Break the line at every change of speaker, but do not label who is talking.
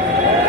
Amen.